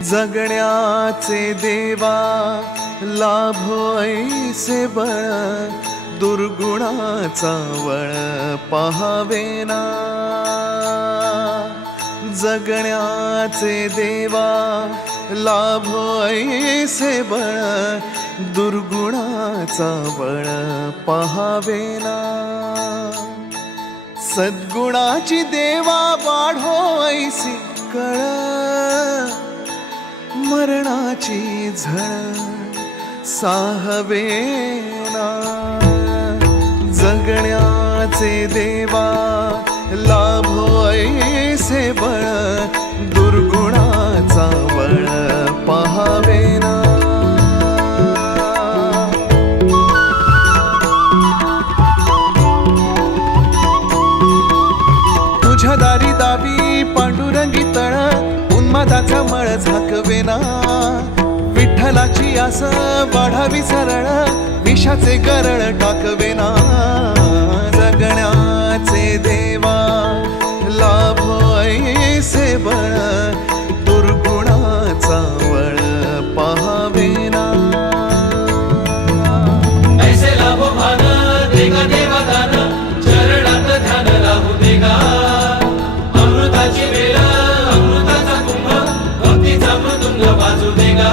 जगण्याचे देवा लाभो ऐसे बळ, दुर्गुणाचा वळ पहावेना। जगण्याचे देवा लाभो ऐसे बळ, दुर्गुणाचा बळ पहावेना। सद्गुणाची देवा वाढो ऐसी कळ, मरणाची झळ साहवेना। जगण्याचे देवा लाभो ऐसे बळ, दुर्गुणाचा बळ पहावेना। तुझ्या दारी दावी पांडुरंगी तळ, उन्मादाचा मळ झाकवेना। विठ्ठलाची आस वाढावी सरळ, विषाचे गरळ टाकवेना। जगण्याचे देवा लाभो ऐसे बळ, दुर्गुणाचा वळ पहावेना। ऐसे लाभो भान देगा देवा दान, चरणात ध्यान लाभू देगा। अमृताची वेळ अमृताचा कुंभ, भक्तीचा मृदुंग वाजू देगा।